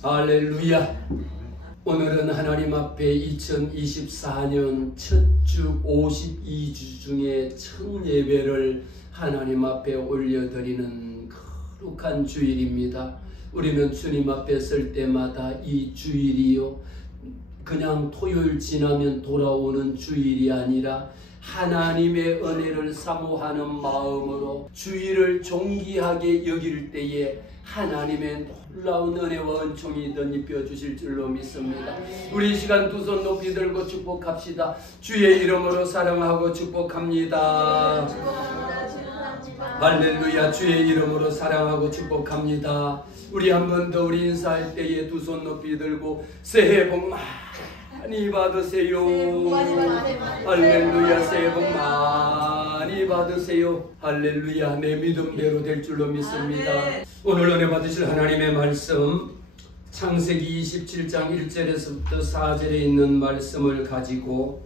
할렐루야. 오늘은 하나님 앞에 2024년 첫 주 52주 중에 첫 예배를 하나님 앞에 올려드리는 거룩한 주일입니다. 우리는 주님 앞에 설 때마다 이 주일이요, 그냥 토요일 지나면 돌아오는 주일이 아니라 하나님의 은혜를 사모하는 마음으로 주일을 존귀하게 여길 때에 하나님의 놀라운 은혜와 은총이 덧입혀 주실 줄로 믿습니다. 우리 이 시간 두 손 높이 들고 축복합시다. 주의 이름으로 사랑하고 축복합니다. 할렐루야. 주의 이름으로 사랑하고 축복합니다. 우리 한 번 더 우리 인사할 때에 두 손 높이 들고 새해 복 많이 받으세요. 할렐루야. 새해 복 많이 받으세요. 할렐루야. 내 믿음대로 될 줄로 믿습니다. 오늘 은혜 받으실 하나님의 말씀, 창세기 27장 1절에서부터 4절에 있는 말씀을 가지고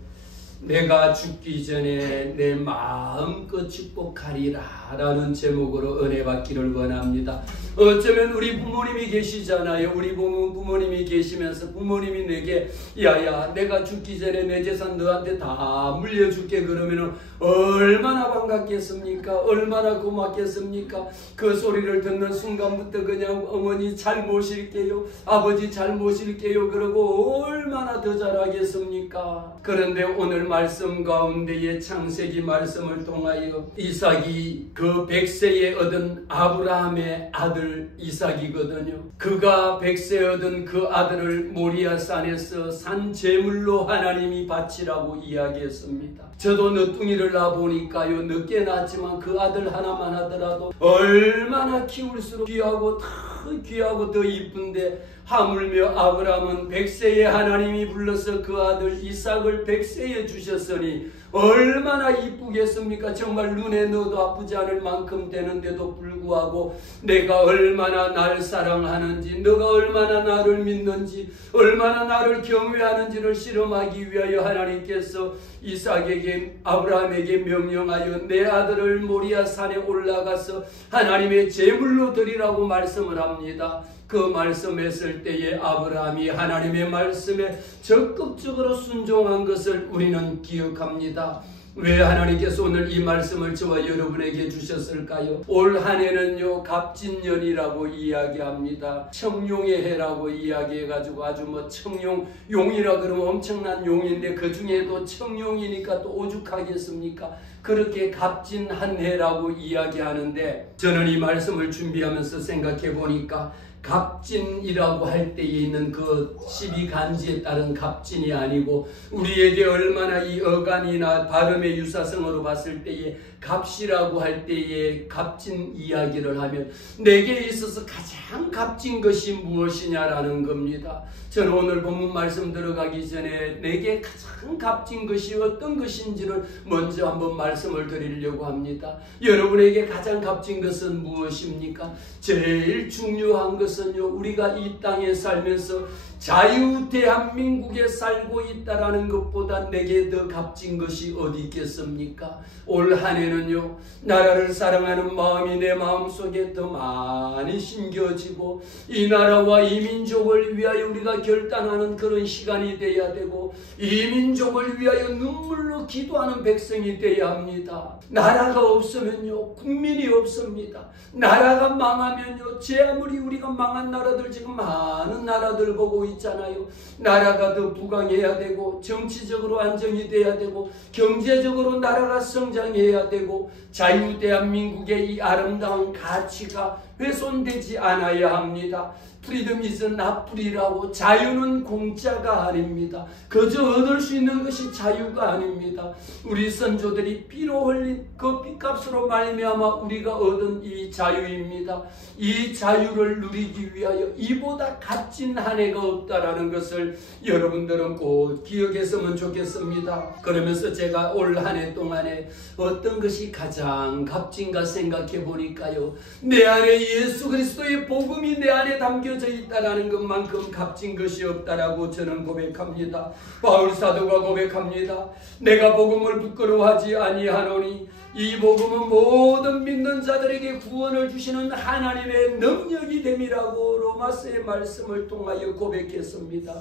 내가 죽기 전에 내 마음껏 축복하리라 라는 제목으로 은혜 받기를 원합니다. 어쩌면 우리 부모님이 계시잖아요. 우리 부모님이 계시면서 부모님이 내게 야야 내가 죽기 전에 내 재산 너한테 다 물려줄게 그러면 얼마나 반갑겠습니까? 얼마나 고맙겠습니까? 그 소리를 듣는 순간부터 그냥 어머니 잘 모실게요, 아버지 잘 모실게요 그러고 얼마나 더 잘하겠습니까? 그런데 오늘 말씀 가운데에 창세기 말씀을 통하여 이삭이 그 100세에 얻은 아브라함의 아들 이삭이거든요. 그가 100세에 얻은 그 아들을 모리아 산에서 산 제물로 하나님이 바치라고 이야기했습니다. 저도 늦둥이를 낳아보니까요, 늦게 낳았지만 그 아들 하나만 하더라도 얼마나 키울수록 귀하고 더 이쁜데 하물며 아브라함은 100세에 하나님이 불러서 그 아들 이삭을 100세에 주셨으니 얼마나 이쁘겠습니까? 정말 눈에 넣어도 아프지 않을 만큼 되는데도 불구하고 내가 얼마나 날 사랑하는지, 너가 얼마나 나를 믿는지, 얼마나 나를 경외하는지를 실험하기 위하여 하나님께서 이삭에게, 아브라함에게 명령하여 내 아들을 모리아 산에 올라가서 하나님의 제물로 드리라고 말씀을 합니다. 그 말씀했을 때에 아브라함이 하나님의 말씀에 적극적으로 순종한 것을 우리는 기억합니다. 왜 하나님께서 오늘 이 말씀을 저와 여러분에게 주셨을까요? 올 한 해는요, 갑진년이라고 이야기합니다. 청룡의 해라고 이야기해가지고 아주 청룡, 용이라 그러면 엄청난 용인데 그 중에도 청룡이니까 또 오죽하겠습니까? 그렇게 값진 한 해라고 이야기하는데 저는 이 말씀을 준비하면서 생각해 보니까 갑진이라고 할 때에 있는 그 12간지에 따른 갑진이 아니고 우리에게 얼마나 이 어간이나 발음의 유사성으로 봤을 때에 값이라고 할 때에 값진 이야기를 하면 내게 있어서 가장 값진 것이 무엇이냐라는 겁니다. 저는 오늘 본문 말씀 들어가기 전에 내게 가장 값진 것이 어떤 것인지를 먼저 한번 말씀을 드리려고 합니다. 여러분에게 가장 값진 것은 무엇입니까? 제일 중요한 것은요, 우리가 이 땅에 살면서 자유 대한민국에 살고 있다라는 것보다 내게 더 값진 것이 어디 있겠습니까? 올 한 해는요, 나라를 사랑하는 마음이 내 마음속에 더 많이 심겨지고 이 나라와 이 민족을 위하여 우리가 결단하는 그런 시간이 돼야 되고 이 민족을 위하여 눈물로 기도하는 백성이 돼야 합니다. 나라가 없으면요, 국민이 없습니다. 나라가 망하면요, 제 아무리 우리가 망한 나라들 지금 많은 나라들 보고 있잖아요. 나라가 더 부강해야 되고 정치적으로 안정이 돼야 되고 경제적으로 나라가 성장해야 되고 자유 대한민국의 이 아름다운 가치가 훼손되지 않아야 합니다. 프리덤 이즈 낫 프리라고, 자유는 공짜가 아닙니다. 그저 얻을 수 있는 것이 자유가 아닙니다. 우리 선조들이 피로 흘린 그 피값으로 말미암아 우리가 얻은 이 자유입니다. 이 자유를 누리기 위하여 이보다 값진 한 해가 없다라는 것을 여러분들은 꼭 기억했으면 좋겠습니다. 그러면서 제가 올 한 해 동안에 어떤 것이 가장 값진가 생각해 보니까요, 내 안에 예수 그리스도의 복음이 내 안에 담겨져 있다라는 것만큼 값진 것이 없다라고 저는 고백합니다. 바울 사도가 고백합니다. 내가 복음을 부끄러워하지 아니하노니 이 복음은 모든 믿는 자들에게 구원을 주시는 하나님의 능력이 됨이라고 로마서의 말씀을 통하여 고백했습니다.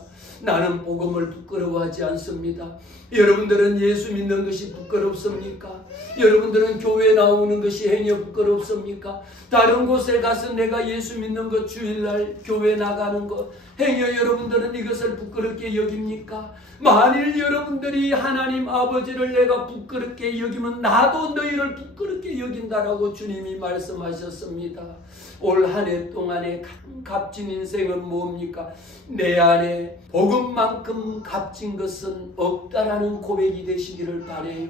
나는 복음을 부끄러워하지 않습니다. 여러분들은 예수 믿는 것이 부끄럽습니까? 여러분들은 교회 나오는 것이 행여 부끄럽습니까? 다른 곳에 가서 내가 예수 믿는 것, 주일날 교회 나가는 것, 행여 여러분들은 이것을 부끄럽게 여깁니까? 만일 여러분들이 하나님 아버지를 내가 부끄럽게 여기면 나도 너희를 부끄럽게 여긴다라고 주님이 말씀하셨습니다. 올 한 해 동안의 값진 인생은 뭡니까? 내 안에 복음만큼 값진 것은 없다라는 고백이 되시기를 바라요.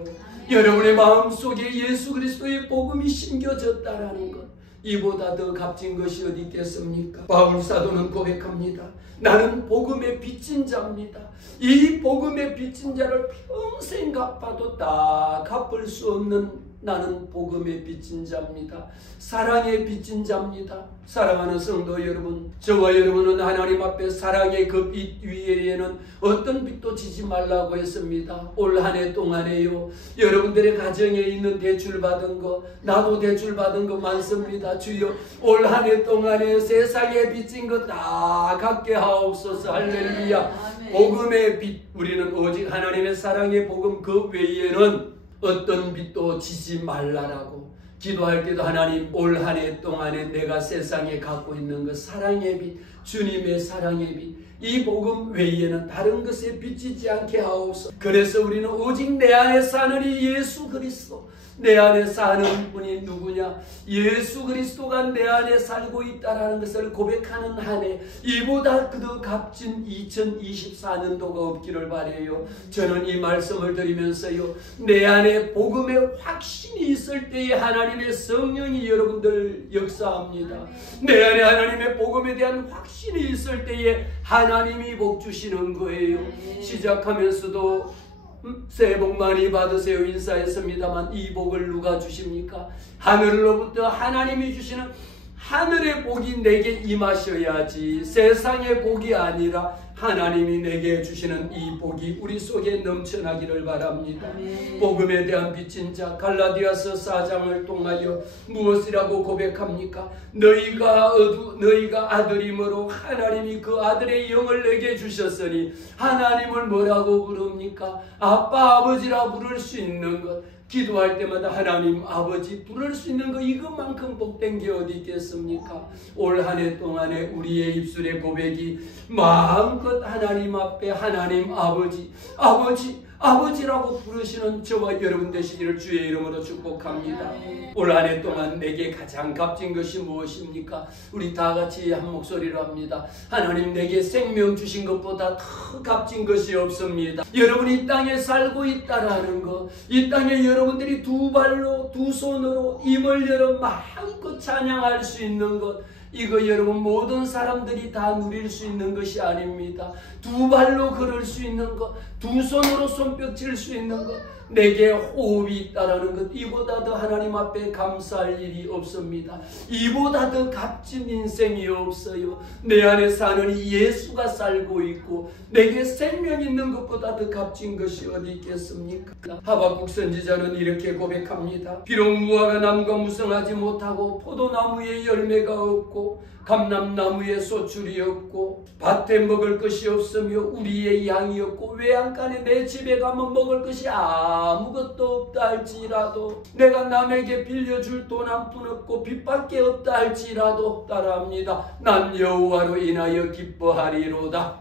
여러분의 마음속에 예수 그리스도의 복음이 심겨졌다라는 것, 이보다 더 값진 것이 어디 있겠습니까? 바울 사도는 고백합니다. 나는 복음의 빚진 자입니다. 이 복음의 빚진 자를 평생 갚아도 다 갚을 수 없는 나는 복음의 빚진 자입니다. 사랑의 빚진 자입니다. 사랑하는 성도 여러분, 저와 여러분은 하나님 앞에 사랑의 그 빚 위에는 어떤 빚도 지지 말라고 했습니다. 올 한 해 동안에요, 여러분들의 가정에 있는 대출받은 거, 나도 대출받은 거 많습니다. 주여, 올 한 해 동안에 세상에 빚진 거 다 갚게 하옵소서. 할렐루야. 복음의 빚, 우리는 오직 하나님의 사랑의 복음 그 외에는 어떤 빚도 지지 말라라고 기도할 때도 하나님, 올 한 해 동안에 내가 세상에 갖고 있는 그 사랑의 빚, 주님의 사랑의 빚, 이 복음 외에는 다른 것에 빚지지 않게 하옵소서. 그래서 우리는 오직 내 안에 사는 이 예수 그리스도, 내 안에 사는 분이 누구냐? 예수 그리스도가 내 안에 살고 있다는 것을 고백하는 한 해, 이보다 더 값진 2024년도가 없기를 바라요. 저는 이 말씀을 드리면서요, 내 안에 복음의 확신이 있을 때에 하나님의 성령이 여러분들 역사합니다. 내 안에 하나님의 복음에 대한 확신이 있을 때에 하나님이 복 주시는 거예요. 시작하면서도 새해 복 많이 받으세요 인사했습니다만, 이 복을 누가 주십니까? 하늘로부터 하나님이 주시는 하늘의 복이 내게 임하셔야지, 세상의 복이 아니라 하나님이 내게 주시는 이 복이 우리 속에 넘쳐나기를 바랍니다. 복음에 대한 빚진 자, 갈라디아서 4장을 통하여 무엇이라고 고백합니까? 너희가 아들임으로 하나님이 그 아들의 영을 내게 주셨으니 하나님을 뭐라고 부릅니까? 아빠 아버지라 부를 수 있는 것, 기도할 때마다 하나님 아버지 부를 수 있는 거, 이것만큼 복된 게 어디 있겠습니까? 올 한 해 동안에 우리의 입술의 고백이 마음껏 하나님 앞에 하나님 아버지라고 부르시는 저와 여러분 되시기를 주의 이름으로 축복합니다. 올 한 해 동안 내게 가장 값진 것이 무엇입니까? 우리 다 같이 한 목소리로 합니다. 하나님, 내게 생명 주신 것보다 더 값진 것이 없습니다. 여러분이 이 땅에 살고 있다라는 것, 이 땅에 여러분들이 두 발로 두 손으로 입을 열어 마음껏 찬양할 수 있는 것, 이거 여러분 모든 사람들이 다 누릴 수 있는 것이 아닙니다. 두 발로 걸을 수 있는 것, 두 손으로 손뼉 칠 수 있는 것, 내게 호흡이 있다라는 것, 이보다 더 하나님 앞에 감사할 일이 없습니다. 이보다 더 값진 인생이 없어요. 내 안에 사는 이 예수가 살고 있고 내게 생명 있는 것보다 더 값진 것이 어디 있겠습니까? 하박국 선지자는 이렇게 고백합니다. 비록 무화과 나무가 무성하지 못하고 포도나무에 열매가 없고 감람나무에 소출이 없고 밭에 먹을 것이 없으며 우리의 양이 없고 외양간에 내 집에 가면 먹을 것이 아무것도 없다 할지라도, 내가 남에게 빌려줄 돈 한 푼 없고 빚밖에 없다 할지라도 따라합니다. 난 여호와로 인하여 기뻐하리로다.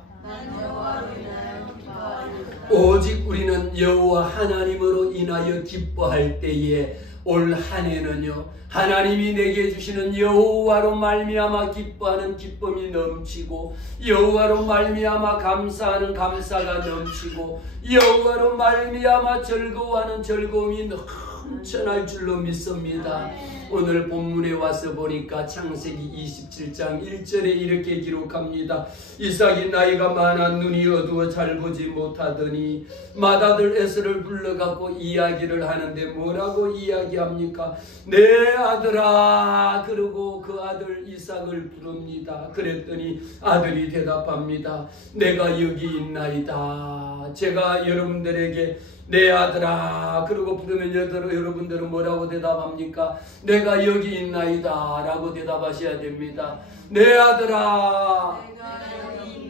오직 우리는 여호와 하나님으로 인하여 기뻐할 때에 올 한 해는요, 하나님이 내게 주시는 여호와로 말미암아 기뻐하는 기쁨이 넘치고, 여호와로 말미암아 감사하는 감사가 넘치고, 여호와로 말미암아 즐거워하는 즐거움이 넘쳐날 줄로 믿습니다. 오늘 본문에 와서 보니까 창세기 27장 1절에 이렇게 기록합니다. 이삭이 나이가 많아 눈이 어두워 잘 보지 못하더니 맏아들 에서를 불러갖고 이야기를 하는데 뭐라고 이야기합니까? 내 아들아, 그러고 그 아들 이삭을 부릅니다. 그랬더니 아들이 대답합니다. 내가 여기 있나이다. 있습니다. 제가 여러분들에게 내 아들아 그러고 부르면 여러분들은 뭐라고 대답합니까? 내가 여기 있나이다 라고 대답하셔야 됩니다. 내 아들아,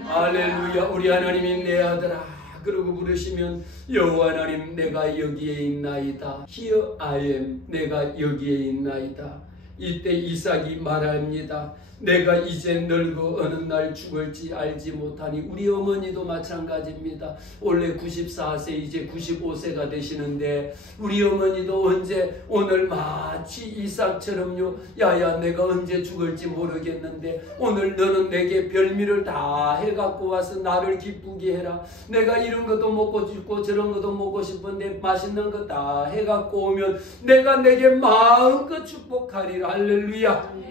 할렐루야. 우리 하나님이 내 아들아 그러고 부르시면 여호와 하나님 내가 여기에 있나이다. Here I am. 내가 여기에 있나이다. 이때 이삭이 말합니다. 내가 이제 늙어 어느 날 죽을지 알지 못하니. 우리 어머니도 마찬가지입니다. 원래 94세 이제 95세가 되시는데 우리 어머니도 언제 오늘 마치 이삭처럼요. 야야 내가 언제 죽을지 모르겠는데 오늘 너는 내게 별미를 다 해갖고 와서 나를 기쁘게 해라. 내가 이런 것도 먹고 싶고 저런 것도 먹고 싶은데 맛있는 거 다 해갖고 오면 내가 내게 마음껏 축복하리라. 할렐루야.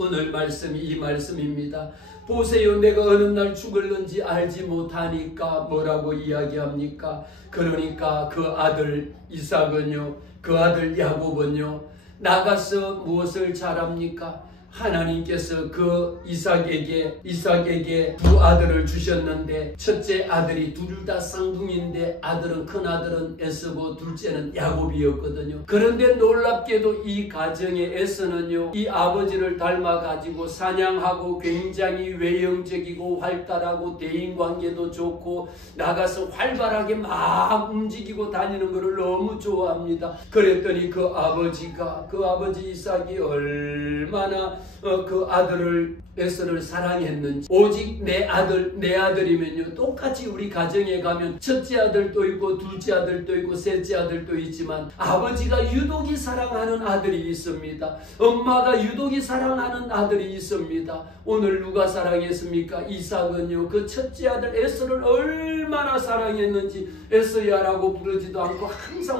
오늘 말씀이 이 말씀입니다. 보세요. 내가 어느 날 죽을는지 알지 못하니까 뭐라고 이야기합니까? 그러니까 그 아들 이삭은요, 그 아들 야곱은요, 나가서 무엇을 잘합니까? 하나님께서 그 이삭에게 두 아들을 주셨는데 첫째 아들이 둘 다 쌍둥이인데 큰 아들은 에서고 둘째는 야곱이었거든요. 그런데 놀랍게도 이 가정의 에서는요, 이 아버지를 닮아가지고 사냥하고 굉장히 외형적이고 활달하고 대인관계도 좋고 나가서 활발하게 막 움직이고 다니는 것을 너무 좋아합니다. 그랬더니 그 아버지 이삭이 얼마나 그 아들을 에서를 사랑했는지. 오직 내 아들이면요 똑같이 우리 가정에 가면 첫째 아들도 있고 둘째 아들도 있고 셋째 아들도 있지만 아버지가 유독이 사랑하는 아들이 있습니다. 엄마가 유독이 사랑하는 아들이 있습니다. 오늘 누가 사랑했습니까? 이삭은요 그 첫째 아들 에서를 얼마나 사랑했는지 에서야라고 부르지도 않고 항상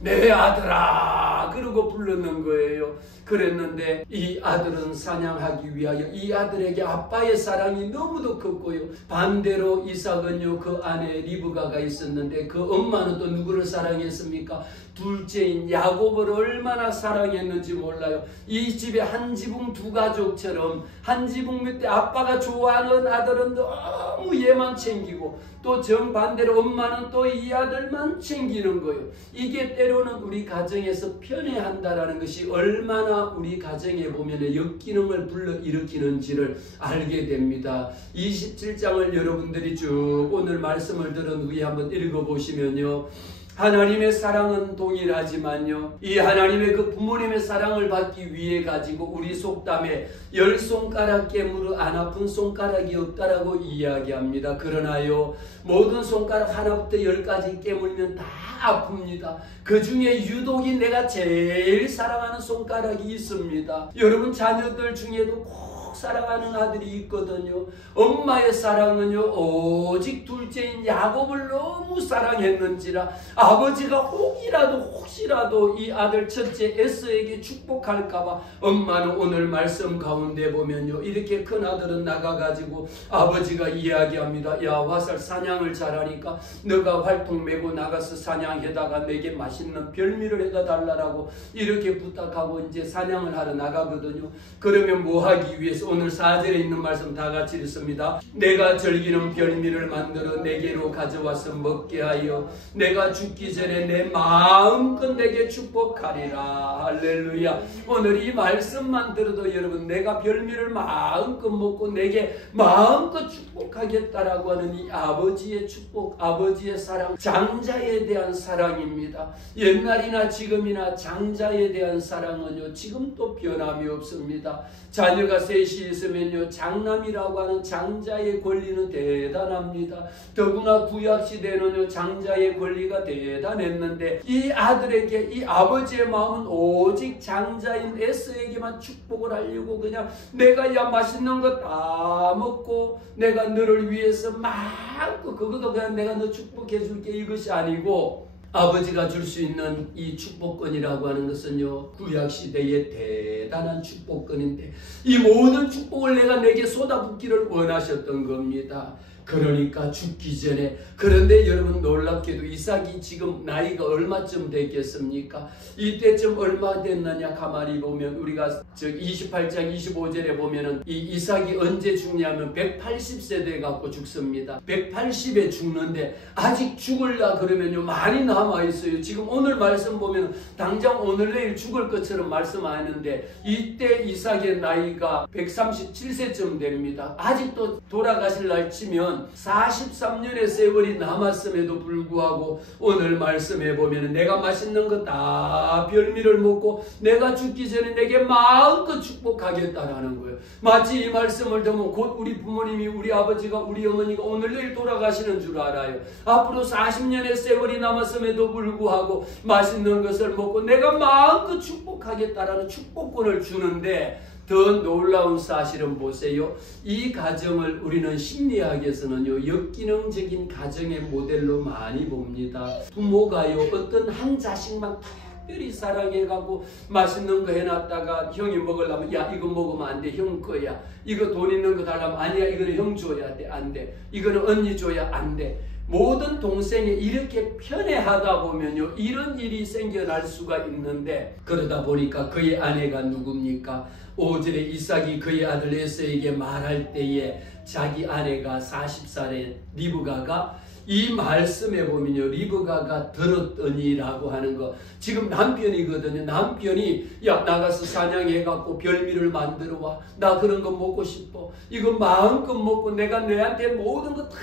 내 아들아 그러고 부르는 거예요. 그랬는데 이 아들은 사냥하기 위하여 이 아들에게 아빠의 사랑이 너무도 컸고요. 반대로 이삭은요 그 안에 리브가가 있었는데 그 엄마는 또 누구를 사랑했습니까? 둘째인 야곱을 얼마나 사랑했는지 몰라요. 이 집에 한 지붕 두 가족처럼 한 지붕 밑에 아빠가 좋아하는 아들은 너무 얘만 챙기고 또 정반대로 엄마는 또 이 아들만 챙기는 거예요. 이게 때로는 우리 가정에서 편애한다라는 것이 얼마나 우리 가정에 보면 역기능을 불러일으키는지를 알게 됩니다. 27장을 여러분들이 쭉 오늘 말씀을 들은 후에 한번 읽어보시면요. 하나님의 사랑은 동일하지만요 이 하나님의 그 부모님의 사랑을 받기 위해 가지고 우리 속담에 10손가락 깨물어 안 아픈 손가락이 없다라고 이야기합니다. 그러나요 모든 손가락 하나부터 10까지 깨물면 다 아픕니다. 그 중에 유독이 내가 제일 사랑하는 손가락이 있습니다. 여러분 자녀들 중에도 꼭 사랑하는 아들이 있거든요. 엄마의 사랑은요 오직 둘째인 야곱을 너무 사랑했는지라 아버지가 혹시라도 이 아들 첫째 에서에게 축복할까봐 엄마는 오늘 말씀 가운데 보면요 이렇게 큰 아들은 나가가지고 아버지가 이야기합니다. 야 화살 사냥을 잘하니까 너가 활동 메고 나가서 사냥해다가 내게 맛있는 별미를 해다 달라고 이렇게 부탁하고 이제 사냥을 하러 나가거든요. 그러면 뭐 하기 위해서 오늘 4절에 있는 말씀 다 같이 읽습니다. 내가 즐기는 별미를 만들어 내게로 가져와서 먹게 하여 내가 죽기 전에 내 마음껏 내게 축복하리라. 할렐루야. 오늘 이 말씀만 들어도 여러분 내가 별미를 마음껏 먹고 내게 마음껏 축복하겠다라고 하는 이 아버지의 축복, 아버지의 사랑, 장자에 대한 사랑입니다. 옛날이나 지금이나 장자에 대한 사랑은요 지금도 변함이 없습니다. 자녀가 셋이 있으면요 장남이라고 하는 장자의 권리는 대단합니다. 더구나 구약시대는요 장자의 권리가 대단했는데 이 아들에게 이 아버지의 마음은 오직 장자인 에서에게만 축복을 하려고 그냥 내가 야 맛있는 거 다 먹고 내가 너를 위해서 마음껏 그것도 그냥 내가 너 축복해 줄게 이것이 아니고 아버지가 줄 수 있는 이 축복권이라고 하는 것은요, 구약시대의 대단한 축복권인데 이 모든 축복을 내게 쏟아붓기를 원하셨던 겁니다. 그러니까 죽기 전에. 그런데 여러분 놀랍게도 이삭이 지금 나이가 얼마쯤 됐겠습니까? 이때쯤 얼마 됐느냐 가만히 보면 우리가 28장 25절에 보면은 이 이삭이 언제 죽냐면 180세 돼 갖고 죽습니다. 180에 죽는데 아직 죽을라 그러면요 많이 남아 있어요. 지금 오늘 말씀 보면 당장 오늘 내일 죽을 것처럼 말씀하는데 이때 이삭의 나이가 137세쯤 됩니다. 아직도 돌아가실 날 치면 43년의 세월이 남았음에도 불구하고 오늘 말씀해 보면 내가 맛있는 거 다 별미를 먹고 내가 죽기 전에 내게 마음껏 축복하겠다라는 거예요. 마치 이 말씀을 들으면 곧 우리 부모님이, 우리 아버지가, 우리 어머니가 오늘 내일 돌아가시는 줄 알아요. 앞으로 40년의 세월이 남았음에도 불구하고 맛있는 것을 먹고 내가 마음껏 축복하겠다라는 축복권을 주는데 더 놀라운 사실은 보세요. 이 가정을 우리는 심리학에서는요 역기능적인 가정의 모델로 많이 봅니다. 부모가요 어떤 한 자식만 특별히 사랑해가고 맛있는 거 해놨다가 형이 먹으려면 야 이거 먹으면 안 돼, 형 거야. 이거 돈 있는 거 달라면 아니야, 이거는 형 줘야 돼, 안 돼. 이거는 언니 줘야 안 돼. 모든 동생이 이렇게 편애하다 보면요 이런 일이 생겨날 수가 있는데, 그러다 보니까 그의 아내가 누굽니까? 5절에 이삭이 그의 아들 에서에게 말할 때에 자기 아내가 40살의 리브가가 이 말씀에 보면요 리브가가 들었더니라고 하는 거, 지금 남편이거든요. 남편이 야 나가서 사냥해갖고 별미를 만들어 와, 나 그런 거 먹고 싶어, 이거 마음껏 먹고 내가 너한테 모든 거 다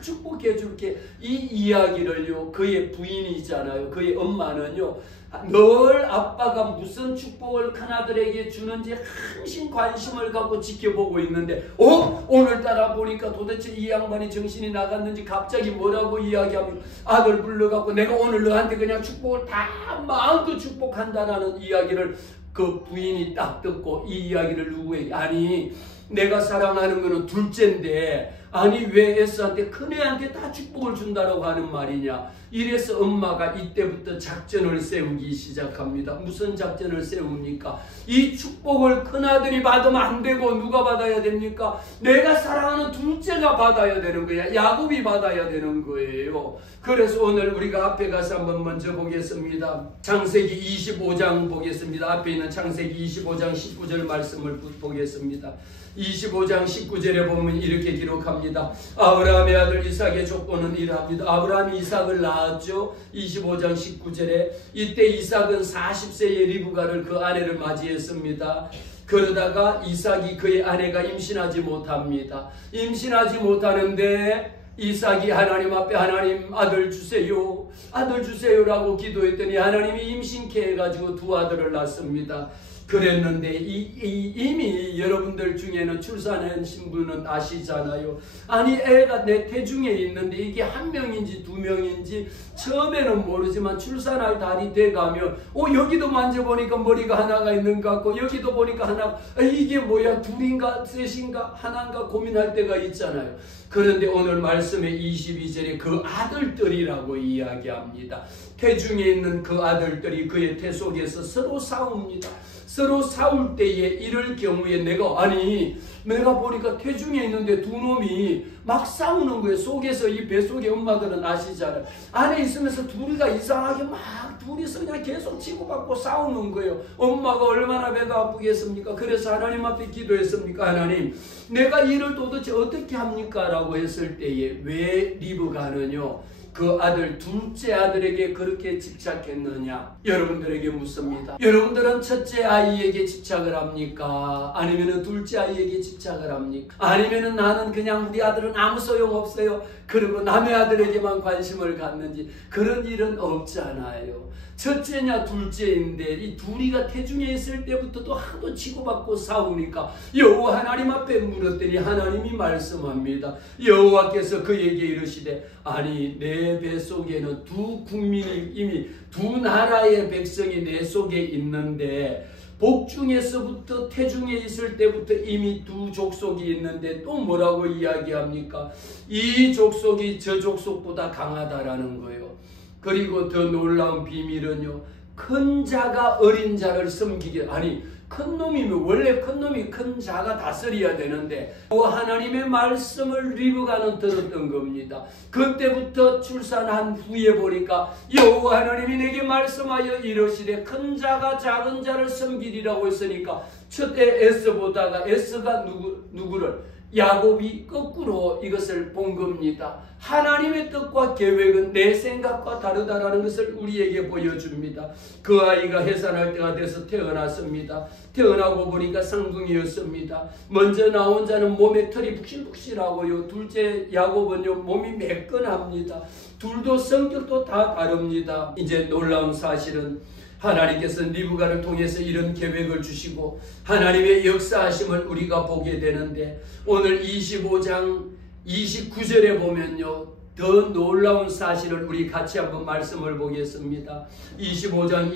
축복해 줄게, 이 이야기를요 그의 부인이잖아요, 그의 엄마는요 늘 아빠가 무슨 축복을 큰아들에게 주는지 항상 관심을 갖고 지켜보고 있는데 오늘따라 보니까 도대체 이 양반이 정신이 나갔는지 갑자기 뭐라고 이야기하면 아들 불러갖고 내가 오늘 너한테 그냥 축복을 다 마음껏 축복한다라는 이야기를 그 부인이 딱 듣고 이 이야기를 누구에게, 아니 내가 사랑하는 거는 둘째인데 아니 왜 에서한테 큰애한테 다 축복을 준다라고 하는 말이냐. 이래서 엄마가 이때부터 작전을 세우기 시작합니다. 무슨 작전을 세웁니까? 이 축복을 큰아들이 받으면 안 되고 누가 받아야 됩니까? 내가 사랑하는 둘째가 받아야 되는 거야. 야곱이 받아야 되는 거예요. 그래서 오늘 우리가 앞에 가서 한번 먼저 보겠습니다. 창세기 25장 보겠습니다. 앞에 있는 창세기 25장 19절 말씀을 보겠습니다. 25장 19절에 보면 이렇게 기록합니다. 아브라함의 아들 이삭의 조건은 이러합니다. 아브라함이 이삭을 낳았죠. 25장 19절에 이때 이삭은 40세의 리브가를 그 아내를 맞이했습니다. 그러다가 이삭이 그의 아내가 임신하지 못합니다. 임신하지 못하는데 이삭이 하나님 앞에 하나님 아들 주세요, 아들 주세요라고 기도했더니 하나님이 임신케 해가지고 두 아들을 낳습니다. 그랬는데 이미 여러분들 중에는 출산하신 분은 아시잖아요. 아니 애가 내 태중에 있는데 이게 한 명인지 두 명인지 처음에는 모르지만 출산할 달이 돼가면 여기도 만져보니까 머리가 하나가 있는 것 같고 여기도 보니까 하나, 이게 뭐야 둘인가 셋인가 하나인가 고민할 때가 있잖아요. 그런데 오늘 말씀의 22절에 그 아들들이라고 이야기합니다. 태중에 있는 그 아들들이 그의 태 속에서 서로 싸웁니다. 서로 싸울 때에 이럴 경우에 내가 보니까 태중에 있는데 두 놈이 막 싸우는 거예요. 속에서 이 뱃속의 엄마들은 아시잖아요. 안에 있으면서 둘이가 이상하게 막 둘이서 그냥 계속 치고받고 싸우는 거예요. 엄마가 얼마나 배가 아프겠습니까? 그래서 하나님 앞에 기도했습니까? 하나님 내가 이를 도대체 어떻게 합니까? 라고 했을 때에 왜 리브가는요 그 아들 둘째 아들에게 그렇게 집착했느냐? 여러분들에게 묻습니다. 여러분들은 첫째 아이에게 집착을 합니까? 아니면은 둘째 아이에게 집착을 합니까? 아니면은 나는 그냥 우리 아들은 아무 소용 없어요, 그리고 남의 아들에게만 관심을 갖는지. 그런 일은 없잖아요. 첫째냐 둘째인데 이 둘이가 태중에 있을 때부터도 하도 치고받고 싸우니까 여호와 하나님 앞에 물었더니 하나님이 말씀합니다. 여호와께서 그에게 이르시되 아니 내 뱃속에는 두 국민이 이미 두 나라의 백성이 내 속에 있는데 복중에서부터 태중에 있을 때부터 이미 두 족속이 있는데 또 뭐라고 이야기합니까? 이 족속이 저 족속보다 강하다라는 거예요. 그리고 더 놀라운 비밀은요, 큰 자가 어린 자를 섬기게. 아니, 큰 놈이면 원래 큰 놈이 큰 자가 다스려야 되는데 하나님의 말씀을 리브가는 들었던 겁니다. 그때부터 출산한 후에 보니까 여호와 하나님이 내게 말씀하여 이르시되 큰 자가 작은 자를 섬기리라고 했으니까 첫째 에서 보다가 에서가 누구를? 야곱이 거꾸로 이것을 본 겁니다. 하나님의 뜻과 계획은 내 생각과 다르다라는 것을 우리에게 보여줍니다. 그 아이가 해산할 때가 돼서 태어났습니다. 태어나고 보니까 쌍둥이였습니다. 먼저 나온 자는 몸에 털이 푹실푹실하고요. 둘째 야곱은요, 몸이 매끈합니다. 둘도 성격도 다 다릅니다. 이제 놀라운 사실은 하나님께서 리브가를 통해서 이런 계획을 주시고 하나님의 역사하심을 우리가 보게 되는데, 오늘 25장 29절에 보면요, 더 놀라운 사실을 우리 같이 한번 말씀을 보겠습니다. 25장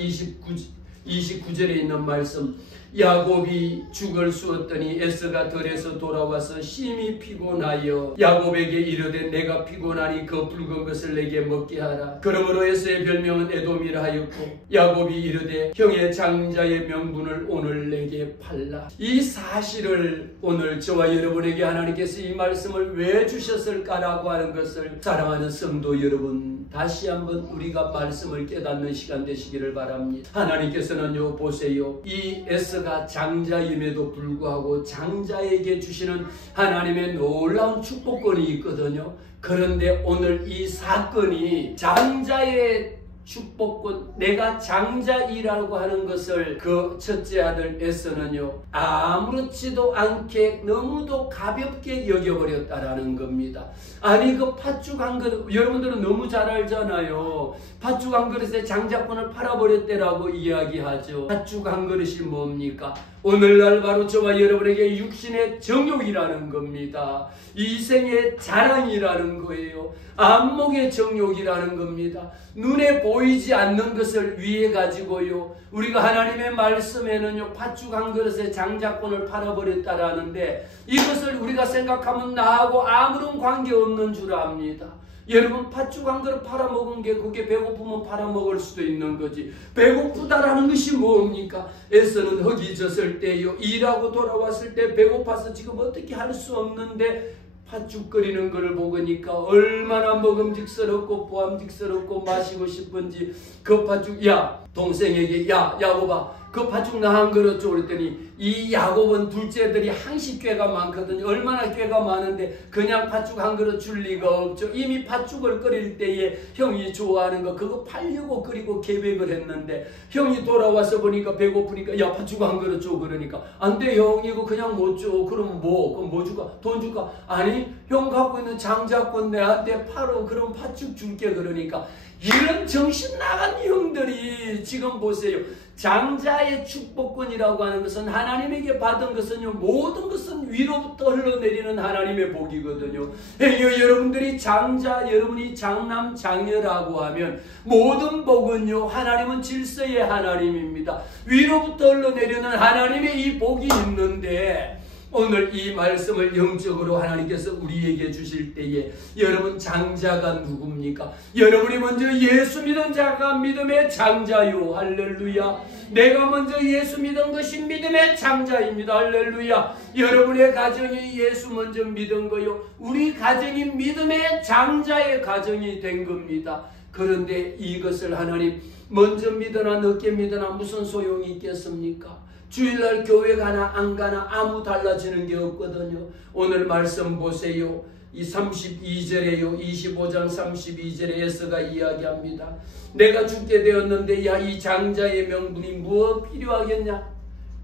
29절에 있는 말씀. 야곱이 죽을 쑤었더니 에서가 들에서 돌아와서 심히 피곤하여 야곱에게 이르되 내가 피곤하니 그 붉은 것을 내게 먹게 하라. 그러므로 에서의 별명은 에돔이라 하였고 야곱이 이르되 형의 장자의 명분을 오늘 내게 팔라. 이 사실을 오늘 저와 여러분에게 하나님께서 이 말씀을 왜 주셨을까라고 하는 것을 사랑하는 성도 여러분, 다시 한번 우리가 말씀을 깨닫는 시간 되시기를 바랍니다. 하나님께서는요, 보세요, 이 에서가 장자임에도 불구하고 장자에게 주시는 하나님의 놀라운 축복권이 있거든요. 그런데 오늘 이 사건이 장자의 축복권, 내가 장자이라고 하는 것을 그 첫째 아들 에서는요, 아무렇지도 않게 너무도 가볍게 여겨버렸다라는 겁니다. 아니, 그 팥죽 한 그릇, 여러분들은 너무 잘 알잖아요. 팥죽 한 그릇에 장자권을 팔아버렸대라고 이야기하죠. 팥죽 한 그릇이 뭡니까? 오늘날 바로 저와 여러분에게 육신의 정욕이라는 겁니다. 이생의 자랑이라는 거예요. 안목의 정욕이라는 겁니다. 눈에 보이지 않는 것을 위해 가지고요, 우리가 하나님의 말씀에는요, 팥죽 한 그릇에 장자권을 팔아버렸다라는데, 이것을 우리가 생각하면 나하고 아무런 관계없는 줄 압니다. 여러분, 팥죽 한 그릇 팔아먹은 게 그게 배고프면 팔아먹을 수도 있는 거지. 배고프다라는 것이 뭡니까? 에서는 흙이 졌을 때요, 일하고 돌아왔을 때 배고파서 지금 어떻게 할 수 없는데 팥죽 끓이는 걸 보니까 얼마나 먹음직스럽고 보암직스럽고 마시고 싶은지 그 팥죽, 야, 동생에게, 야, 야곱아, 그 팥죽 나 한 그릇 줘. 그랬더니 이 야곱은 둘째들이 한식꾀가 많거든요. 얼마나 꾀가 많은데 그냥 팥죽 한 그릇 줄 리가 없죠. 이미 팥죽을 끓일 때에 형이 좋아하는 거 그거 팔려고 끓이고 계획을 했는데, 형이 돌아와서 보니까 배고프니까 야, 팥죽 한 그릇 줘. 그러니까 안 돼, 형, 이거 그냥 못 줘. 그럼 뭐? 그럼 뭐 줄까? 돈 줄까? 아니, 형 갖고 있는 장자권 내한테 팔어. 그럼 팥죽 줄게. 그러니까 이런 정신 나간 형들이 지금 보세요. 장자의 축복권이라고 하는 것은 하나님에게 받은 것은요, 모든 것은 위로부터 흘러내리는 하나님의 복이거든요. 여러분들이 장자, 여러분이 장남, 장녀라고 하면 모든 복은요, 하나님은 질서의 하나님입니다. 위로부터 흘러내리는 하나님의 이 복이 있는데, 오늘 이 말씀을 영적으로 하나님께서 우리에게 주실 때에 여러분, 장자가 누굽니까? 여러분이 먼저 예수 믿은 자가 믿음의 장자요. 할렐루야. 내가 먼저 예수 믿은 것이 믿음의 장자입니다. 할렐루야. 여러분의 가정이 예수 먼저 믿은 거요, 우리 가정이 믿음의 장자의 가정이 된 겁니다. 그런데 이것을 하나님 먼저 믿으나 늦게 믿으나 무슨 소용이 있겠습니까? 주일날 교회 가나 안 가나 아무 달라지는 게 없거든요. 오늘 말씀 보세요. 이 32절에요. 25장 32절에 에서가 이야기합니다. 내가 죽게 되었는데 야, 이 장자의 명분이 무엇 필요하겠냐?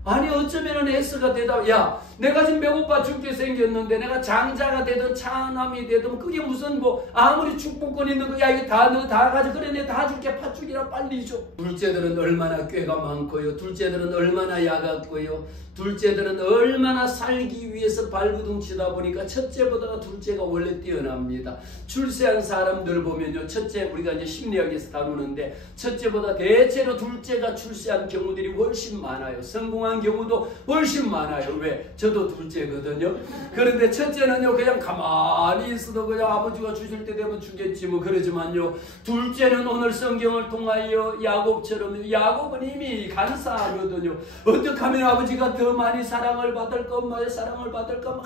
아니, 어쩌면 에서가 대답, 야, 내가 지금 배고파 죽게 생겼는데 내가 장자가 되든 차남이 되든 그게 무슨 뭐 아무리 축복권 있는 거, 야, 이거 다 너 다 가져. 그래, 내가 다 줄게. 팥죽이라 빨리 줘. 둘째들은 얼마나 꾀가 많고요, 둘째들은 얼마나 야같고요, 둘째들은 얼마나 살기 위해서 발구둥 치다 보니까 첫째보다 둘째가 원래 뛰어납니다. 출세한 사람들 보면요, 첫째 우리가 이제 심리학에서 다루는데 첫째보다 대체로 둘째가 출세한 경우들이 훨씬 많아요. 성공한 경우도 훨씬 많아요. 왜? 저도 둘째거든요. 그런데 첫째는요 그냥 가만히 있어도 그냥 아버지가 주실 때 되면 주겠지 뭐 그러지만요, 둘째는 오늘 성경을 통하여 야곱처럼, 야곱은 이미 간사하거든요. 어떻게 하면 아버지가 더 많이 사랑을 받을까, 엄마의 사랑을 받을까 막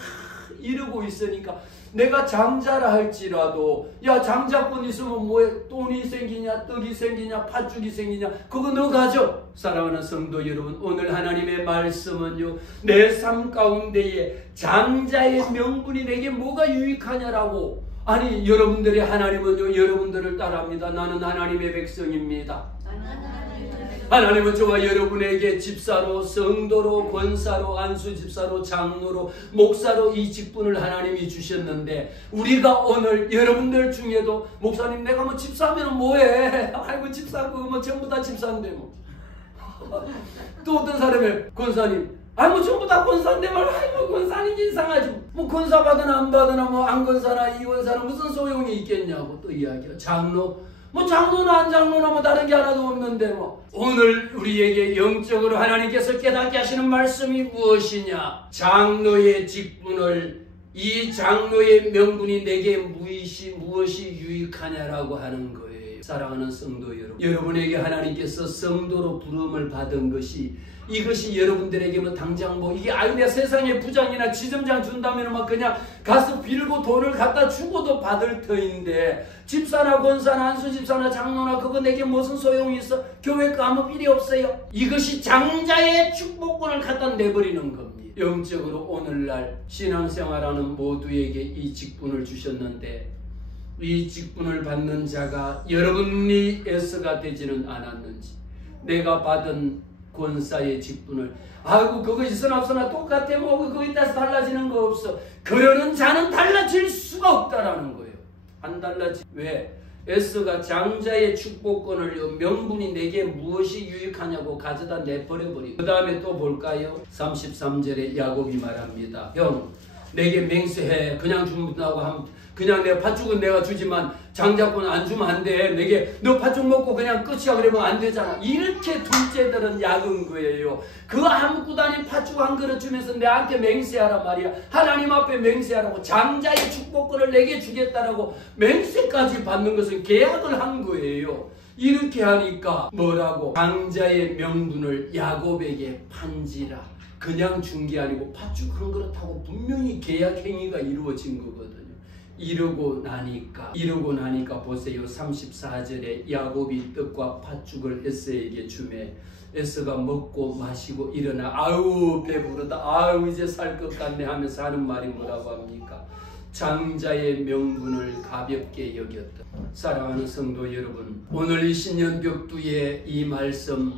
이러고 있으니까, 내가 장자라 할지라도 야 장자꾼 있으면 뭐해, 돈이 생기냐, 떡이 생기냐, 팥죽이 생기냐, 그거 너 가져. 사랑하는 성도 여러분, 오늘 하나님의 말씀은요, 내 삶 가운데에 장자의 명분이 내게 뭐가 유익하냐라고. 아니 여러분들의 하나님은요 여러분들을 따라합니다. 나는 하나님의 백성입니다. 하나님은 저와 여러분에게 집사로, 성도로, 권사로, 안수집사로, 장로로, 목사로 이 직분을 하나님이 주셨는데, 우리가 오늘 여러분들 중에도 목사님 내가 뭐 집사면 뭐해, 아이고 집사 그거 뭐 전부 다 집사인데 뭐. 또 어떤 사람이 권사님 아이 뭐 전부 다 권사인데 말, 아이고 권사님 이상하지 뭐 권사 받으나 안 받으나 뭐 안 권사나 이 권사는 무슨 소용이 있겠냐고 또 이야기해요. 장로 뭐 장로나 안 장로나 뭐 다른 게 하나도 없는데 뭐. 오늘 우리에게 영적으로 하나님께서 깨닫게 하시는 말씀이 무엇이냐, 장로의 직분을, 이 장로의 명분이 내게 무엇이 유익하냐라고 하는 거예요. 사랑하는 성도 여러분, 여러분에게 하나님께서 성도로 부름을 받은 것이, 이것이 여러분들에게 뭐 당장 뭐 이게 아유 내가 세상에 부장이나 지점장 준다면 막 그냥 가서 빌고 돈을 갖다 주고도 받을 터인데, 집사나 권사나 안수집사나 장로나 그거 내게 무슨 소용이 있어? 교회 거 아무 필요 없어요. 이것이 장자의 축복권을 갖다 내버리는 겁니다. 영적으로 오늘날 신앙생활하는 모두에게 이 직분을 주셨는데, 이 직분을 받는 자가 여러분이 에서가 되지는 않았는지, 내가 받은 권사의 직분을 아이고 그거 있으나 없으나 똑같아 뭐 그거 있다서 달라지는 거 없어, 그러는 자는 달라질 수가 없다라는 거예요. 안 달라지. 왜? 에스가 장자의 축복권을, 명분이 내게 무엇이 유익하냐고 가져다 내버려버리고, 그 다음에 또 볼까요? 33절에 야곱이 말합니다. 형 내게 맹세해. 그냥 준다고 하면 그냥 내가 팥죽은 내가 주지만 장자꾼은 안 주면 안 돼. 내게 너 팥죽 먹고 그냥 끝이야 그러면 안 되잖아. 이렇게 둘째들은 약은 거예요. 그 아무것도 아닌 팥죽 한 그릇 주면서 내한테 맹세하란 말이야. 하나님 앞에 맹세하라고. 장자의 축복권을 내게 주겠다라고 맹세까지 받는 것은 계약을 한 거예요. 이렇게 하니까 뭐라고? 장자의 명분을 야곱에게 판지라. 그냥 준 게 아니고 팥죽 한 그릇하고 분명히 계약 행위가 이루어진 거거든요. 이러고 나니까 보세요. 34절에 야곱이 떡과 팥죽을 에서에게 주매 에서가 먹고 마시고 일어나 아우 배부르다, 아우 이제 살 것 같네 하면서 하는 말이 뭐라고 합니까? 장자의 명분을 가볍게 여겼다. 사랑하는 성도 여러분, 오늘 이 신년벽두의 이 말씀,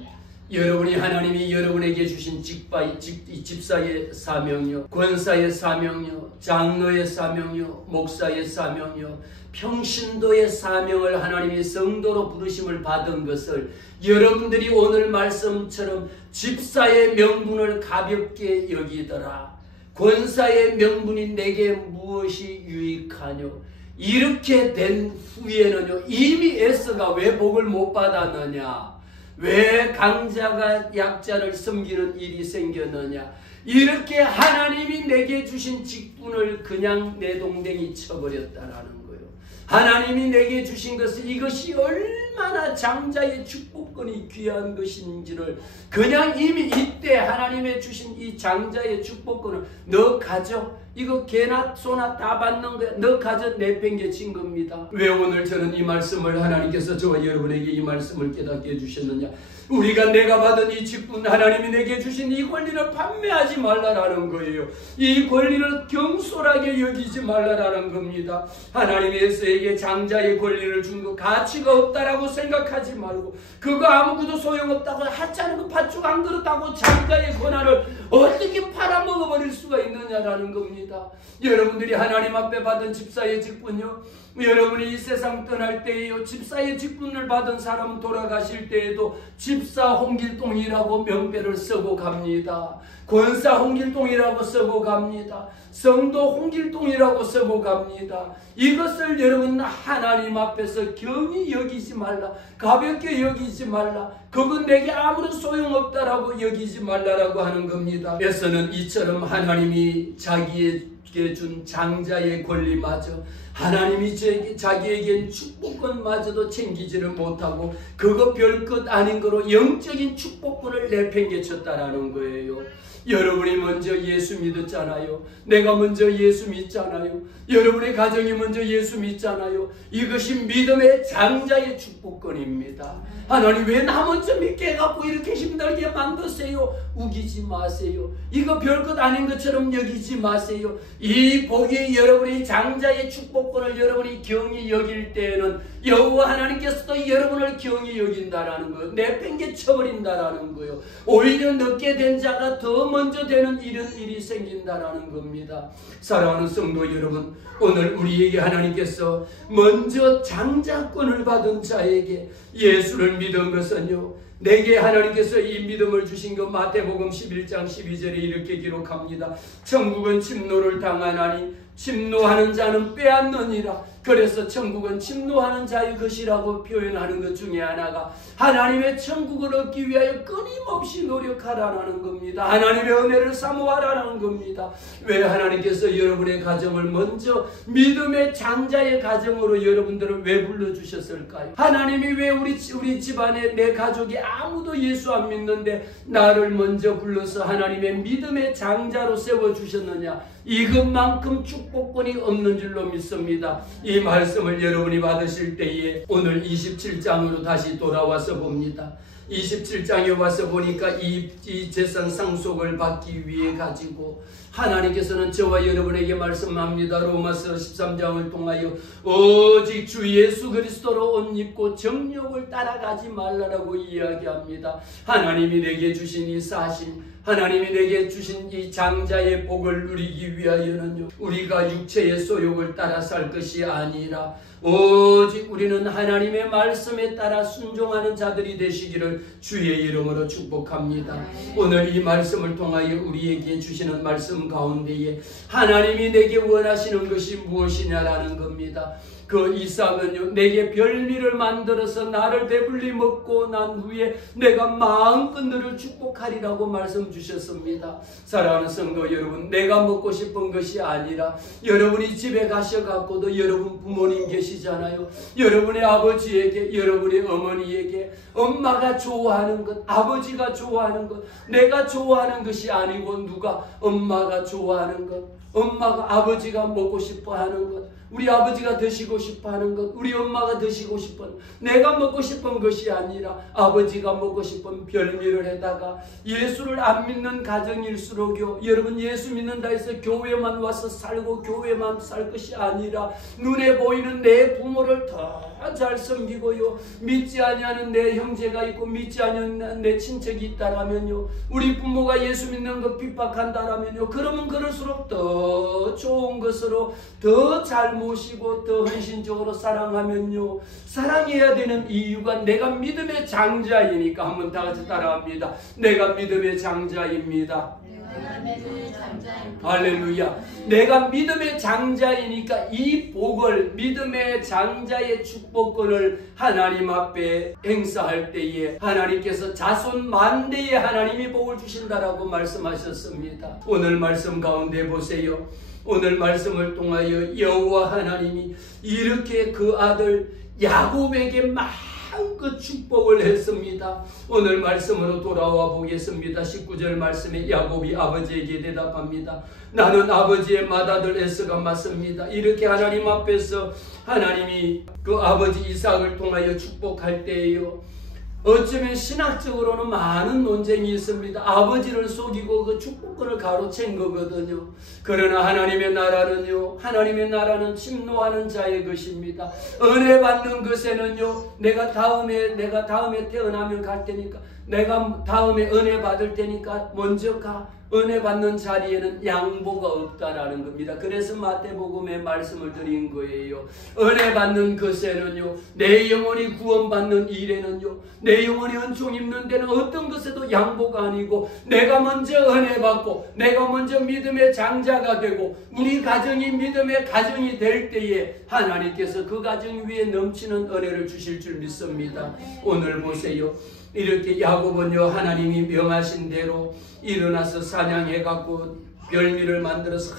여러분이 하나님이 여러분에게 주신 집사의 사명요, 권사의 사명요, 장로의 사명요, 목사의 사명요, 평신도의 사명을 하나님이 성도로 부르심을 받은 것을 여러분들이 오늘 말씀처럼 집사의 명분을 가볍게 여기더라, 권사의 명분이 내게 무엇이 유익하뇨, 이렇게 된 후에는요, 이미 에서가 왜 복을 못 받았느냐, 왜 강자가 약자를 섬기는 일이 생겼느냐, 이렇게 하나님이 내게 주신 직분을 그냥 내동댕이 쳐버렸다라는 거예요. 하나님이 내게 주신 것은 이것이 얼마나 장자의 축복권이 귀한 것인지를 그냥 이미 이때 하나님의 주신 이 장자의 축복권을 너 가져, 이거 개나 소나 다 받는 거야, 너 가져, 내팽개친 겁니다. 왜 오늘 저는 이 말씀을, 하나님께서 저와 여러분에게 이 말씀을 깨닫게 해주셨느냐, 우리가 내가 받은 이 직분, 하나님이 내게 주신 이 권리를 판매하지 말라라는 거예요. 이 권리를 경솔하게 여기지 말라라는 겁니다. 하나님이 에서에게 장자의 권리를 준 거 가치가 없다라고 생각하지 말고, 그거 아무것도 소용없다고 하지 않은 거 팥죽 안 그렇다고 장자의 권한을 어떻게 팔아먹어버릴 수가 있느냐라는 겁니다. 겁니다. 여러분들이 하나님 앞에 받은 집사의 직분요, 여러분이 이 세상 떠날 때에요, 집사의 직분을 받은 사람은 돌아가실 때에도 집사 홍길동이라고 명배를 쓰고 갑니다. 권사 홍길동이라고 쓰고 갑니다. 성도 홍길동이라고 쓰고 갑니다. 이것을 여러분 하나님 앞에서 경히 여기지 말라, 가볍게 여기지 말라, 그건 내게 아무런 소용없다라고 여기지 말라라고 하는 겁니다. 에서는 이처럼 하나님이 자기에게 준 장자의 권리마저, 하나님이 자기에겐 축복권마저도 챙기지를 못하고 그거 별것 아닌 거로 영적인 축복권을 내팽개쳤다라는 거예요. 여러분이 먼저 예수 믿었잖아요. 내가 먼저 예수 믿잖아요. 여러분의 가정이 먼저 예수 믿잖아요. 이것이 믿음의 장자의 축복권입니다. 하나님 왜 나 먼저 믿게 해갖고 이렇게 힘들게 만드세요? 우기지 마세요. 이거 별것 아닌 것처럼 여기지 마세요. 이 복이 여러분이 장자의 축복권을 여러분이 경히 여길 때에는 여호와 하나님께서도 여러분을 경히 여긴다라는 거예요. 내팽개쳐버린다라는 거예요. 오히려 늦게 된 자가 더 먼저 되는 이런 일이 생긴다라는 겁니다. 사랑하는 성도 여러분, 오늘 우리에게 하나님께서 먼저 장자권을 받은 자에게 예수를 믿은 것은요, 내게 하나님께서 이 믿음을 주신 것 마태복음 11장 12절에 이렇게 기록합니다. 천국은 침노를 당하나니 침노하는 자는 빼앗느니라. 그래서 천국은 침노하는 자의 것이라고 표현하는 것 중에 하나가 하나님의 천국을 얻기 위하여 끊임없이 노력하라는 겁니다. 하나님의 은혜를 사모하라는 겁니다. 왜 하나님께서 여러분의 가정을 먼저 믿음의 장자의 가정으로 여러분들을 왜 불러주셨을까요? 하나님이 왜 우리 집안에 내 가족이 아무도 예수 안 믿는데 나를 먼저 불러서 하나님의 믿음의 장자로 세워주셨느냐? 이것만큼 축복권이 없는 줄로 믿습니다. 이 말씀을 여러분이 받으실 때에 오늘 27장으로 다시 돌아와서 봅니다. 27장에 와서 보니까 이 재산 상속을 받기 위해 가지고 하나님께서는 저와 여러분에게 말씀합니다. 로마서 13장을 통하여 오직 주 예수 그리스도로 옷 입고 정욕을 따라가지 말라라고 이야기합니다. 하나님이 내게 주신 이 사실, 하나님이 내게 주신 이 장자의 복을 누리기 위하여는요, 우리가 육체의 소욕을 따라 살 것이 아니라 오직 우리는 하나님의 말씀에 따라 순종하는 자들이 되시기를 주의 이름으로 축복합니다. 오늘 이 말씀을 통하여 우리에게 주시는 말씀 가운데에 하나님이 내게 원하시는 것이 무엇이냐라는 겁니다. 그 이삭은요, 내게 별미를 만들어서 나를 배불리 먹고 난 후에 내가 마음껏 너를 축복하리라고 말씀 주셨습니다. 사랑하는 성도 여러분, 내가 먹고 싶은 것이 아니라 여러분이 집에 가셔갖고도 여러분 부모님 계시잖아요. 여러분의 아버지에게, 여러분의 어머니에게 엄마가 좋아하는 것, 아버지가 좋아하는 것, 내가 좋아하는 것이 아니고 누가 엄마가 좋아하는 것, 엄마가 아버지가 먹고 싶어 하는 것, 우리 아버지가 드시고 싶어 하는 것, 우리 엄마가 드시고 싶은, 내가 먹고 싶은 것이 아니라 아버지가 먹고 싶은 별미를 해다가 예수를 안 믿는 가정일수록요, 여러분 예수 믿는다 해서 교회만 와서 살고 교회만 살 것이 아니라 눈에 보이는 내 부모를 더 잘 섬기고요, 믿지 아니하는 내 형제가 있고 믿지 아니하는 내 친척이 있다라면요, 우리 부모가 예수 믿는 것 핍박한다라면요, 그러면 그럴수록 더 좋은 것으로 더 잘 모시고 더 헌신적으로 사랑하면요, 사랑해야 되는 이유가 내가 믿음의 장자이니까. 한번 다 같이 따라합니다. 내가 믿음의 장자입니다. 할렐루야. 내가 믿음의 장자이니까 이 복을, 믿음의 장자의 축복권을 하나님 앞에 행사할 때에 하나님께서 자손 만대에 하나님이 복을 주신다라고 말씀하셨습니다. 오늘 말씀 가운데 보세요. 오늘 말씀을 통하여 여호와 하나님이 이렇게 그 아들 야곱에게 마음껏 축복을 했습니다. 오늘 말씀으로 돌아와 보겠습니다. 19절 말씀에 야곱이 아버지에게 대답합니다. 나는 아버지의 맏아들 에서가 맞습니다. 이렇게 하나님 앞에서 하나님이 그 아버지 이삭을 통하여 축복할 때에요, 어쩌면 신학적으로는 많은 논쟁이 있습니다. 아버지를 속이고 그 축복권을 가로챈 거거든요. 그러나 하나님의 나라는요, 하나님의 나라는 침노하는 자의 것입니다. 은혜 받는 것에는요, 내가 다음에 태어나면 갈 테니까, 내가 다음에 은혜 받을 테니까 먼저 가. 은혜 받는 자리에는 양보가 없다라는 겁니다. 그래서 마태복음의 말씀을 드린 거예요. 은혜 받는 것에는요, 내 영혼이 구원받는 일에는요, 내 영혼이 은총 입는 데는 어떤 것에도 양보가 아니고, 내가 먼저 은혜 받고 내가 먼저 믿음의 장자가 되고 우리 가정이 믿음의 가정이 될 때에 하나님께서 그 가정 위에 넘치는 은혜를 주실 줄 믿습니다. 오늘 보세요. 이렇게 야곱은요, 하나님이 명하신 대로 일어나서 사냥해갖고 별미를 만들어서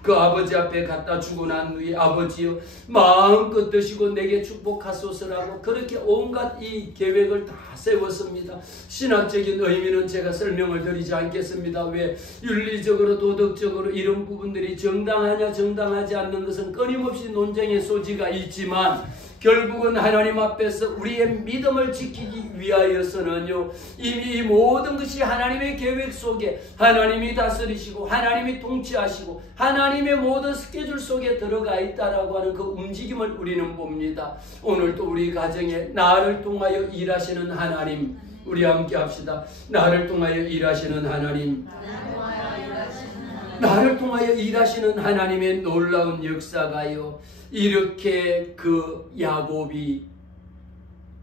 그 아버지 앞에 갖다 주고 난 후에, 아버지요, 마음껏 드시고 내게 축복하소서라고 그렇게 온갖 이 계획을 다 세웠습니다. 신학적인 의미는 제가 설명을 드리지 않겠습니다. 왜 윤리적으로 도덕적으로 이런 부분들이 정당하냐 정당하지 않는 것은 끊임없이 논쟁의 소지가 있지만, 결국은 하나님 앞에서 우리의 믿음을 지키기 위하여서는요, 이미 이 모든 것이 하나님의 계획 속에 하나님이 다스리시고 하나님이 통치하시고 하나님의 모든 스케줄 속에 들어가 있다라고 하는 그 움직임을 우리는 봅니다. 오늘도 우리 가정에 나를 통하여 일하시는 하나님, 우리 함께 합시다. 나를 통하여 일하시는 하나님, 나를 통하여 일하시는 하나님의 놀라운 역사가요, 이렇게 그 야곱이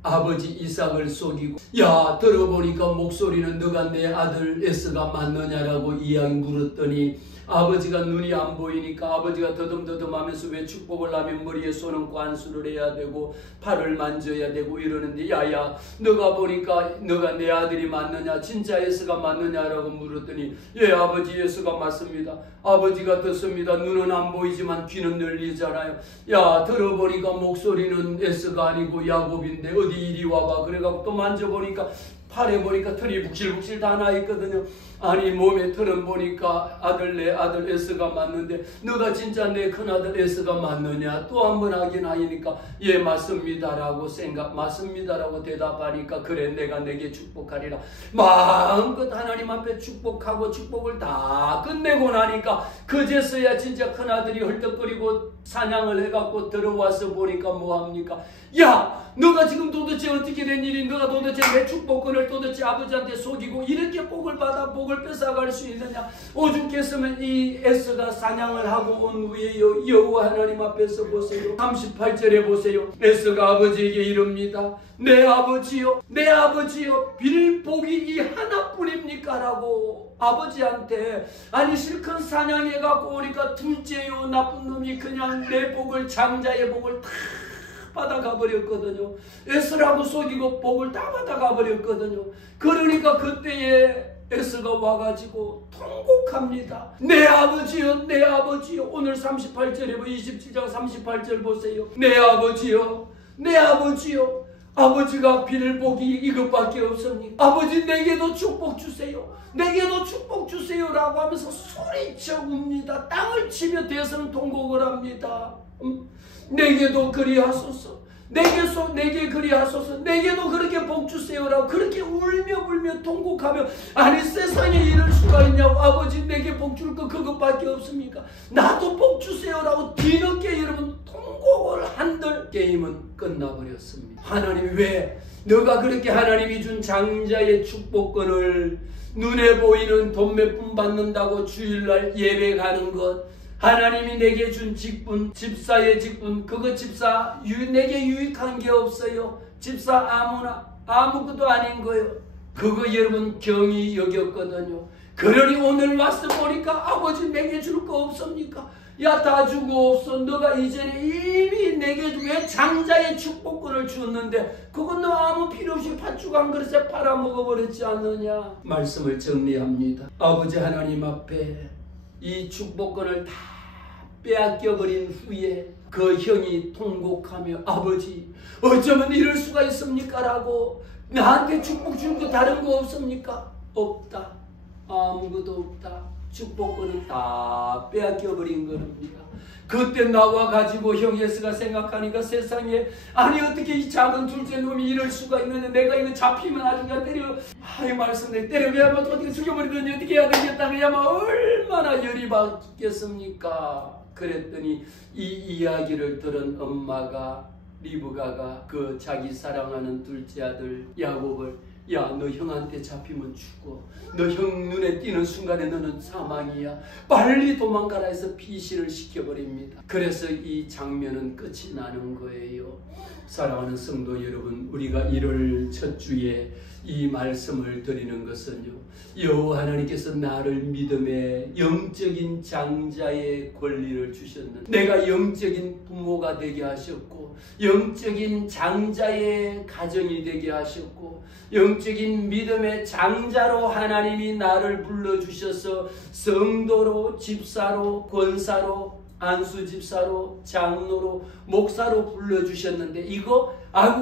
아버지 이삭을 속이고, 야, 들어보니까 목소리는 너가 내 아들 에서가 맞느냐라고 이야기 물었더니, 아버지가 눈이 안 보이니까 아버지가 더듬더듬하면서 왜 축복을 하면 머리에 손은 관수를 해야 되고 팔을 만져야 되고 이러는데, 야야, 너가 보니까 너가 내 아들이 맞느냐, 진짜 에서가 맞느냐라고 물었더니, 예, 아버지 에서가 맞습니다. 아버지가 듣습니다. 눈은 안 보이지만 귀는 열리잖아요. 야, 들어보니까 목소리는 에서가 아니고 야곱인데 어디 이리 와봐. 그래갖고 또 만져보니까 팔에 보니까 털이 북실북실 다 나 있거든요. 아니, 몸에 털은 보니까 내 아들 에스가 맞는데 너가 진짜 내 큰아들 에스가 맞느냐? 또 한 번 확인하니까 예, 맞습니다라고 맞습니다라고 대답하니까, 그래, 내가 내게 축복하리라. 마음껏 하나님 앞에 축복하고 축복을 다 끝내고 나니까 그제서야 진짜 큰아들이 헐떡거리고 사냥을 해갖고 들어와서 보니까 뭐합니까? 야, 너가 지금 도대체 어떻게 된 일이, 너가 도대체 내 축복권을 도대체 아버지한테 속이고 이렇게 복을 받아 복을 뺏어갈 수 있느냐? 오죽했으면 이 에스가 사냥을 하고 온 후에요, 여호와 하나님 앞에서 보세요. 38절에 보세요. 에스가 아버지에게 이릅니다. 내 아버지요, 내 아버지요, 빌 복이 이 하나뿐입니까? 라고 아버지한테. 아니, 실컷 사냥해 갖고 오니까 둘째요, 나쁜 놈이 그냥 내 복을, 장자의 복을 다 받아가 버렸거든요. 에스라고 속이고 복을 다 받아가 버렸거든요. 그러니까 그때에 에스가 와가지고 통곡합니다. 내 아버지요, 내 아버지요. 오늘 38절에 27장 38절 보세요. 내 아버지요, 내 아버지요. 아버지가 빌 복이 이것밖에 없습니까? 아버지, 내게도 축복 주세요. 내게도 축복 주세요 라고 하면서 소리쳐 웁니다. 땅을 치며 대성 통곡을 합니다. 내게도 그리하소서, 내게 그리하소서, 내게도 그렇게 복 주세요라고 그렇게 울며 불며 통곡하며, 아니, 세상에 이럴 수가 있냐고. 아버지, 내게 복 줄 거 그것밖에 없습니까? 나도 복 주세요라고 뒤늦게 여러분 통곡을 한들 게임은 끝나버렸습니다. 하나님이 왜 너가 그렇게 하나님이 준 장자의 축복권을 눈에 보이는 돈 몇 푼 받는다고 주일날 예배 가는 것, 하나님이 내게 준 직분, 집사의 직분, 그거 집사 내게 유익한 게 없어요. 집사 아무것도 아닌 거예요. 그거 여러분 경히 여겼거든요. 그러니 오늘 와서 보니까 아버지 내게 줄 거 없습니까? 야, 다 주고 없어. 너가 이전에 이미 내게 왜 장자의 축복권을 주었는데 그건 너 아무 필요 없이 팥죽 한 그릇에 팔아먹어버렸지 않느냐? 말씀을 정리합니다. 아버지 하나님 앞에 이 축복권을 다 빼앗겨버린 후에 그 형이 통곡하며, 아버지, 어쩌면 이럴 수가 있습니까? 라고, 나한테 축복 준 거 다른 거 없습니까? 없다. 아무것도 없다. 축복권은 다 빼앗겨버린 겁니다. 그때 나와 가지고 형 예수가 생각하니까 세상에, 아니, 어떻게 이 작은 둘째 놈이 이럴 수가 있느냐? 내가 이거 잡히면 아주 그냥 때려, 이 말씀에 때려야만 어떻게 죽여버리더니 어떻게 해야 되겠다. 그야만 얼마나 열이 받겠습니까? 그랬더니 이 이야기를 들은 엄마가, 리브가가 그 자기 사랑하는 둘째 아들 야곱을 야, 너 형한테 잡히면 죽어. 너 형 눈에 띄는 순간에 너는 사망이야. 빨리 도망가라 해서 피신을 시켜버립니다. 그래서 이 장면은 끝이 나는 거예요. 사랑하는 성도 여러분, 우리가 1월 첫 주에 이 말씀을 드리는 것은요, 여호와 하나님께서 나를 믿음의 영적인 장자의 권리를 주셨는데, 내가 영적인 부모가 되게 하셨고, 영적인 장자의 가정이 되게 하셨고, 영적인 믿음의 장자로 하나님이 나를 불러주셔서 성도로, 집사로, 권사로, 안수집사로, 장로로, 목사로 불러주셨는데, 이거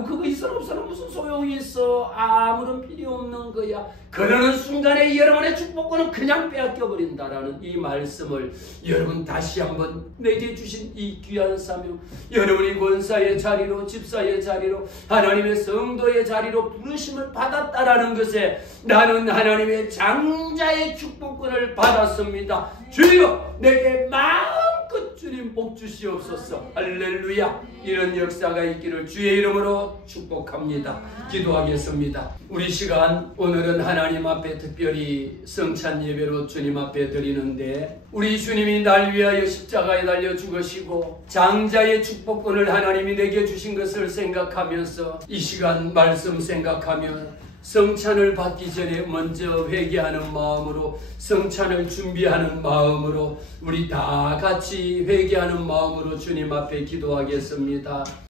그거 있어 없어는 무슨 소용이 있어. 아무런 필요 없는 거야. 그러는 순간에 여러분의 축복권은 그냥 빼앗겨버린다라는 이 말씀을 여러분 다시 한번 내게 주신 이 귀한 사명, 여러분이 권사의 자리로, 집사의 자리로, 하나님의 성도의 자리로 부르심을 받았다라는 것에 나는 하나님의 장자의 축복권을 받았습니다. 주여, 내게 마음껏 주님 복 주시옵소서. 할렐루야. 이런 역사가 있기를 주의 이름으로 축복합니다. 기도하겠습니다. 우리 시간, 오늘은 하나님 앞에 특별히 성찬 예배로 주님 앞에 드리는데, 우리 주님이 날 위하여 십자가에 달려 죽으시고 장자의 축복권을 하나님이 내게 주신 것을 생각하면서 이 시간 말씀 생각하며 성찬을 받기 전에 먼저 회개하는 마음으로, 성찬을 준비하는 마음으로, 우리 다 같이 회개하는 마음으로 주님 앞에 기도하겠습니다.